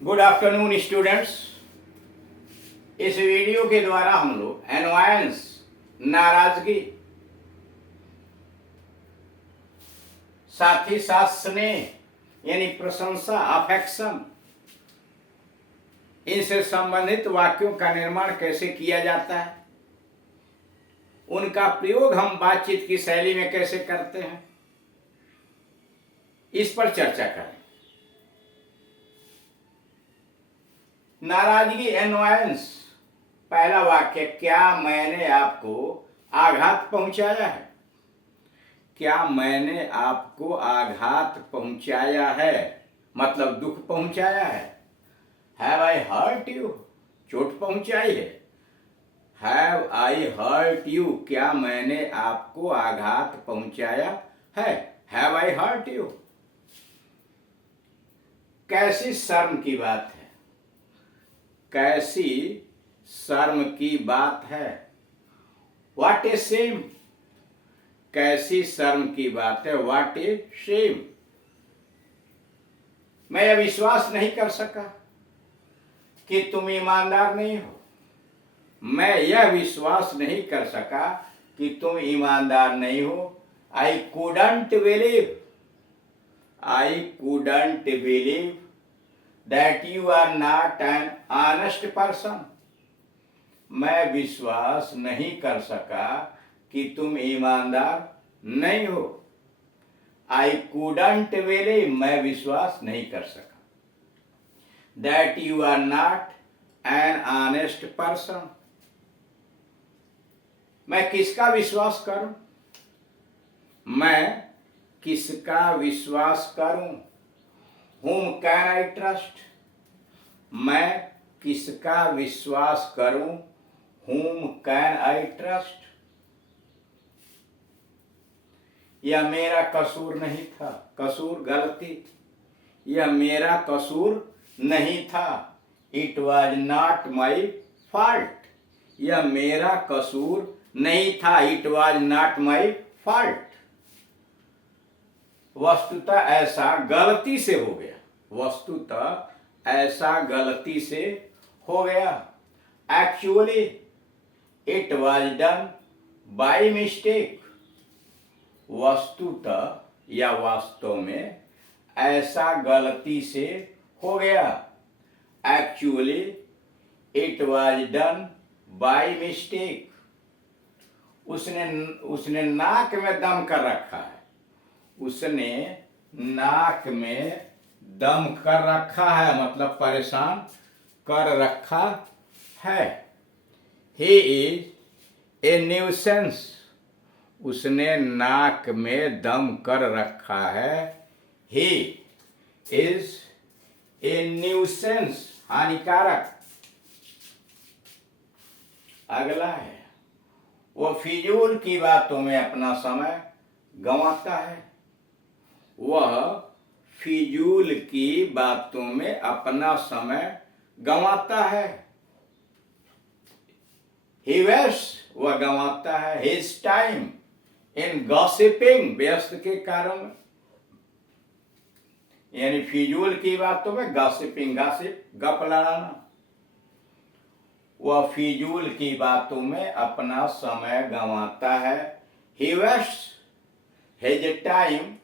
Good afternoon students. इस video के द्वारा हम लोग एनवायंस, नाराजगी, साथ ही साथ स्नेह यानी प्रशंसा, अफेक्शन, इनसे संबंधित वाक्यों का निर्माण कैसे किया जाता है, उनका प्रयोग हम बातचीत की शैली में कैसे करते हैं, इस पर चर्चा करें। नाराजगी, एनवायंस। पहला वाक्य, क्या मैंने आपको आघात पहुंचाया है? क्या मैंने आपको आघात पहुंचाया है मतलब दुख पहुंचाया है। हैव आई हर्ट यू, चोट पहुंचाई है। हैव आई हर्ट यू, क्या मैंने आपको आघात पहुंचाया है। Have I hurt you. कैसी शर्म की बात है, कैसी शर्म की बात है। व्हाट ए शेम, कैसी शर्म की बात है। What a shame. मैं यह विश्वास नहीं कर सका कि तुम ईमानदार नहीं हो। मैं यह विश्वास नहीं कर सका कि तुम ईमानदार नहीं हो। आई couldn't believe, I couldn't believe that you are not an honest person. मैं विश्वास नहीं कर सका कि तुम ईमानदार नहीं हो। I couldn't believe, मैं विश्वास नहीं कर सका that you are not an honest person. मैं किसका विश्वास करूं? मैं किसका विश्वास करूं? Whom can I trust? मैं किसका विश्वास करूं? Whom can I trust? यह मेरा कसूर नहीं था। कसूर, गलती। यह मेरा कसूर नहीं था। It was not my fault. यह मेरा कसूर नहीं था। It was not my fault. वस्तुतः ऐसा गलती से हो गया। वस्तुतः ऐसा गलती से हो गया। Actually, it was done by mistake. वस्तुतः या वास्तव में ऐसा गलती से हो गया। Actually, it was done by mistake. उसने नाक में दम कर रखा है। उसने नाक में दम कर रखा है मतलब परेशान कर रखा है। He is a nuisance. उसने नाक में दम कर रखा है। He is a nuisance, हानिकारक। अगला है, वो फिजूल की बातों में अपना समय गंवाता है। वह फिजूल की बातों में अपना समय गंवाता है। He wastes, वह गंवाता है his time in gossiping, व्यस्त के कार्यों में। यानी फिजूल की बातों में गॉसिपिंग, गॉसिप, गप लड़ाना। वह फिजूल की बातों में अपना समय गंवाता है। He wastes his time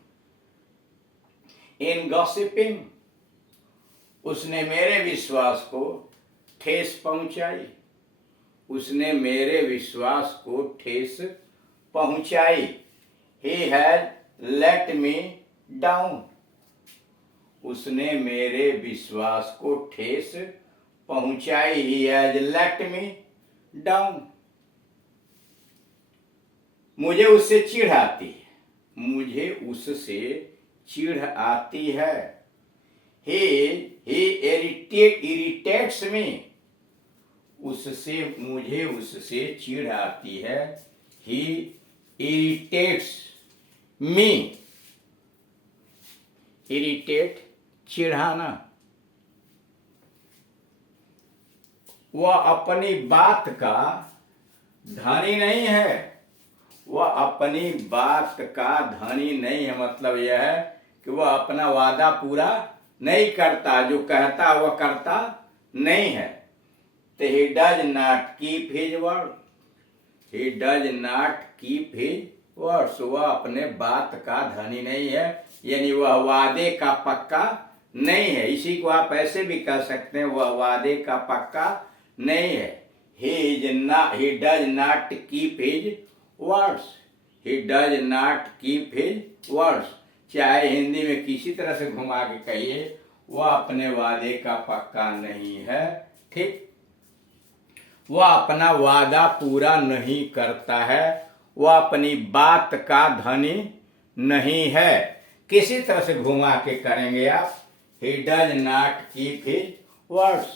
in gossiping. उसने मेरे विश्वास को ठेस पहुंचाई। उसने मेरे विश्वास को ठेस पहुंचाई। He has let me down. उसने मेरे विश्वास को ठेस पहुंचाई। He has let me down. मुझे उससे चिढ़ आती है। मुझे उससे चिढ़ आती है। He irritates me. मुझे उससे चिढ़ आती है। He irritates me. Irritate, चिढ़ाना। वह अपनी बात का धनी नहीं है। वह अपनी बात का धनी नहीं है मतलब यह है कि वह अपना वादा पूरा नहीं करता, जो कहता वह करता नहीं है। तो he does not keep his word, he does not keep his words, वह अपने बात का धनी नहीं है, यानी वह वादे का पक्का नहीं है। इसी को आप ऐसे भी कह सकते हैं, वह वादे का पक्का नहीं है। he does not keep his words, he does not keep his words। चाहे हिंदी में किसी तरह से घुमा के कहिए, वह अपने वादे का पक्का नहीं है। ठीक, वह अपना वादा पूरा नहीं करता है, वह अपनी बात का धनी नहीं है। किसी तरह से घुमा के करेंगे आप, he does not keep his words,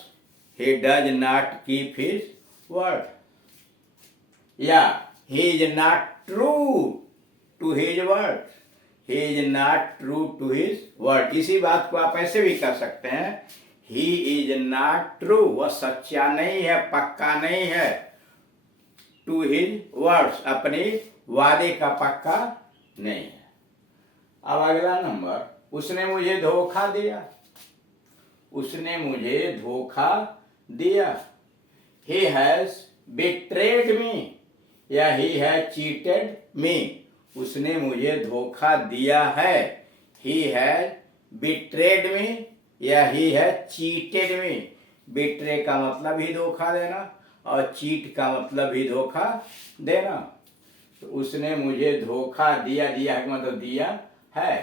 he does not keep his word, या he is not true to his word, he is not true to his word। इसी बात को आप ऐसे भी कर सकते हैं, he is not true, वह सच्चा नहीं है, पक्का नहीं है, to his words, अपने वादे का पक्का नहीं है। अब अगला नंबर, उसने मुझे धोखा दिया, उसने मुझे धोखा दिया। He has betrayed me, या he has cheated me, उसने मुझे धोखा दिया है। He has betrayed me, या he has cheated me। betray का मतलब ही धोखा देना, और cheat का मतलब ही धोखा देना। तो उसने मुझे धोखा दिया, दिया है मतलब दिया है।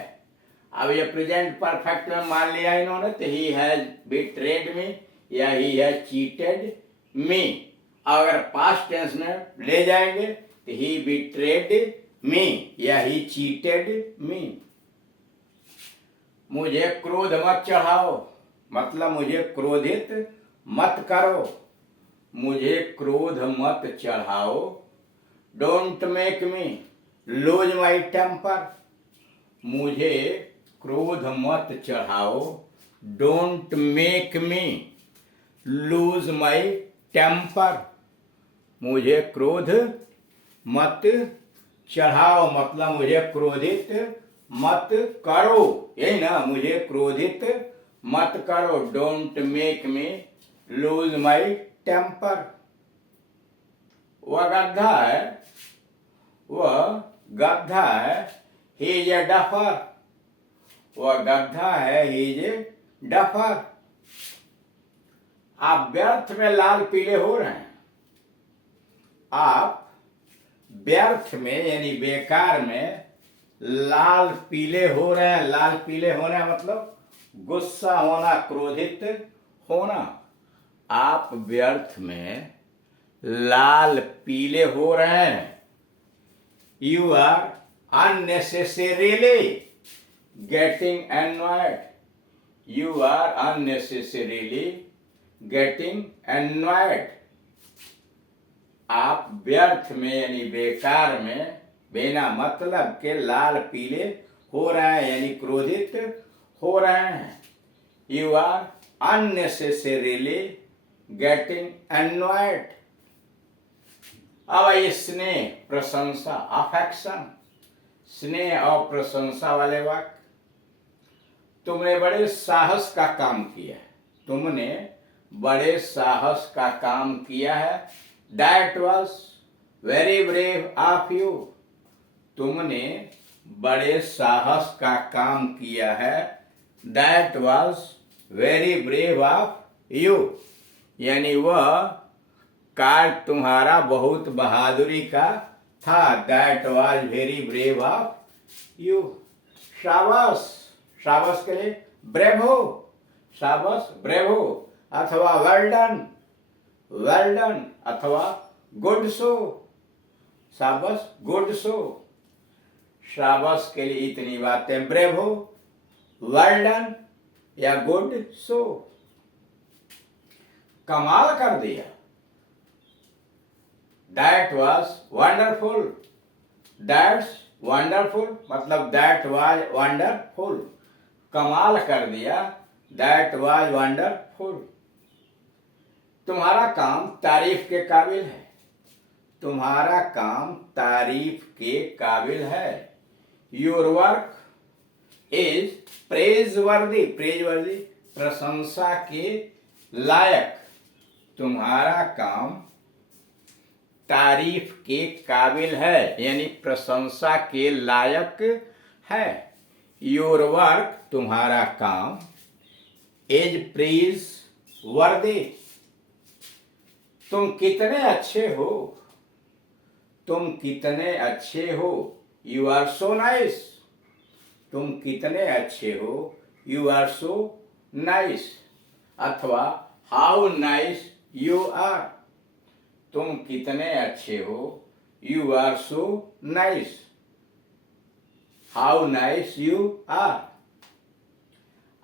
अब ये प्रेजेंट परफेक्ट में मान लिया इन्होंने, तो ही हैज बिट्रेड मी या ही हैज चीटेड मी। अगर पास्ट टेंस में ले जाएंगे तो ही बिट्रेड मी या ही चीटेड मी। मुझे क्रोध मत चढ़ाओ, मतलब मुझे क्रोधित मत करो, मुझे क्रोध मत चढ़ाओ। Don't make me lose my temper, मुझे क्रोध मत चढ़ाओ। Don't make me lose my temper, मुझे क्रोध मत चढ़ाओ, मतलब मुझे क्रोधित मत करो, यही ना, मुझे क्रोधित मत करो। Don't make me lose my temper. वह गधा है, वह गधा है। ही इज ए डफर, वह गधा है, ही इज ए डफर। आप व्यर्थ में लाल पीले हो रहे हैं, आप व्यर्थ में यानी बेकार में लाल पीले हो रहे हैं। लाल पीले होना मतलब गुस्सा होना, क्रोधित होना। आप व्यर्थ में लाल पीले हो रहे हैं। You are unnecessarily getting annoyed, you are unnecessarily getting annoyed। आप व्यर्थ में यानी बेकार में बिना मतलब के लाल पीले हो रहे हैं, यानी क्रोधित हो रहे हैं। You are unnecessarily getting annoyed। अब ये स्नेह, प्रशंसा, अफेक्शन, स्नेह और प्रशंसा वाले वाक्य। तुमने बड़े साहस का काम किया है, तुमने बड़े साहस का काम किया है। That was very brave of you, तुमने बड़े साहस का काम किया है। That was very brave of you, यानी वह कार्य तुम्हारा बहुत बहादुरी का था। That was very brave of you. शाबाश, शाबाश के लिए ब्रेवो, शाबाश ब्रेवो, अथवा वेल डन, वेल डन, अथवा गुड शो, शाबाश गुड शो। शाबाश के लिए इतनी बातें, ब्रेवो, वेल डन या गुड शो। कमाल कर दिया, that was wonderful, that's wonderful मतलब दैट वाज वंडरफुल। कमाल कर दिया, दैट वाज वंडरफुल। तुम्हारा काम तारीफ के काबिल है, तुम्हारा काम तारीफ के काबिल है। योर वर्क इज प्रेजवर्दी, प्रेजवर्दी प्रशंसा के लायक, तुम्हारा काम तारीफ के काबिल है, यानी प्रशंसा के लायक है। योर वर्क, तुम्हारा काम, इज प्रेज वर्दी, तुम कितने अच्छे हो, तुम कितने अच्छे हो। यू आर सो नाइस, तुम कितने अच्छे हो। You are so nice. अथवा हाउ नाइस यू आर, तुम कितने अच्छे हो। You are so nice, how nice you are.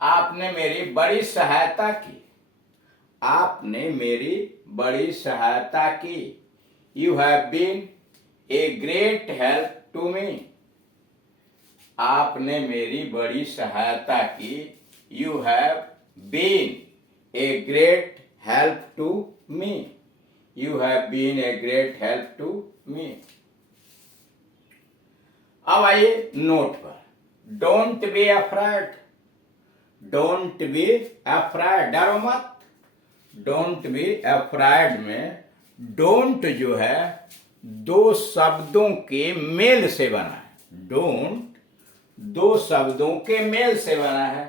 आपने मेरी बड़ी सहायता की, आपने मेरी बड़ी सहायता की। You have been a great help to me, आपने मेरी बड़ी सहायता की। You have been a great help to me, you have been a great help to me. अब आइए नोट पर, don't be afraid, don't be afraid, डरो मत। डोंट बी अफ्रेड में डोंट जो है दो शब्दों के मेल से बना है। डोंट दो शब्दों के मेल से बना है।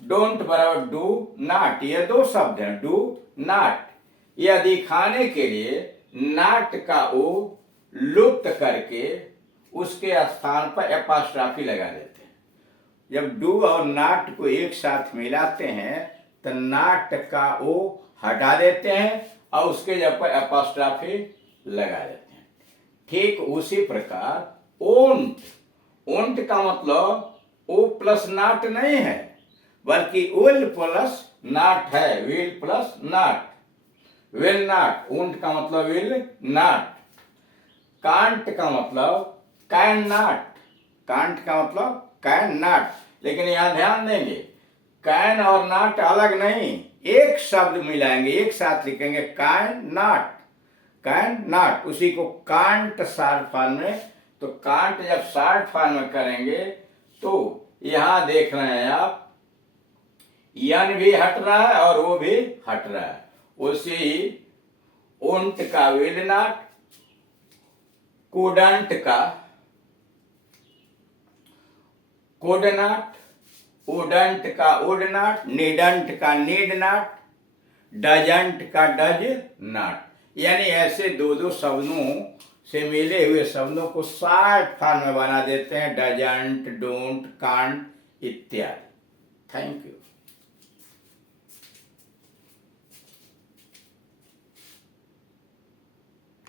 डोंट बराबर डू नॉट, ये दो शब्द हैं, डू नॉट। यह दिखाने के लिए नॉट का ओ लुप्त करके उसके स्थान पर एपॉस्ट्रॉफी लगा देते हैं। जब डू और नॉट को एक साथ मिलाते हैं तो नॉट का ओ हटा देते हैं और उसके जब पर एपॉस्ट्रॉफी लगा देते हैं। ठीक उसी प्रकार ओंट, ओंट का मतलब ओ प्लस नॉट नहीं है, बल्कि विल प्लस नॉट है, will plus not, will not. Won't का मतलब विल नॉट। कांट का मतलब कैन नॉट, कांट का मतलब कैन नॉट। लेकिन यहां ध्यान देंगे, कैन और नॉट अलग नहीं, एक शब्द मिलाएंगे, एक साथ लिखेंगे कैन नॉट, कैन नॉट। उसी को कांट शॉर्ट फॉर्म में, तो कांट जब शॉर्ट फॉर्म में करेंगे तो यहां देख रहे हैं आप, यन भी हट रहा है और वो भी हट रहा है। उसी ही ओंट का विल नॉट, कुडंट का कुड नॉट, उडंट का उड नॉट, नीडंट का नीड नॉट, डजंट का डज नॉट। यानी ऐसे दो दो शब्दों से मिले हुए शब्दों को शॉर्ट फॉर्म में बना देते हैं, डजंट, डोंट, कांट इत्यादि। Thank you.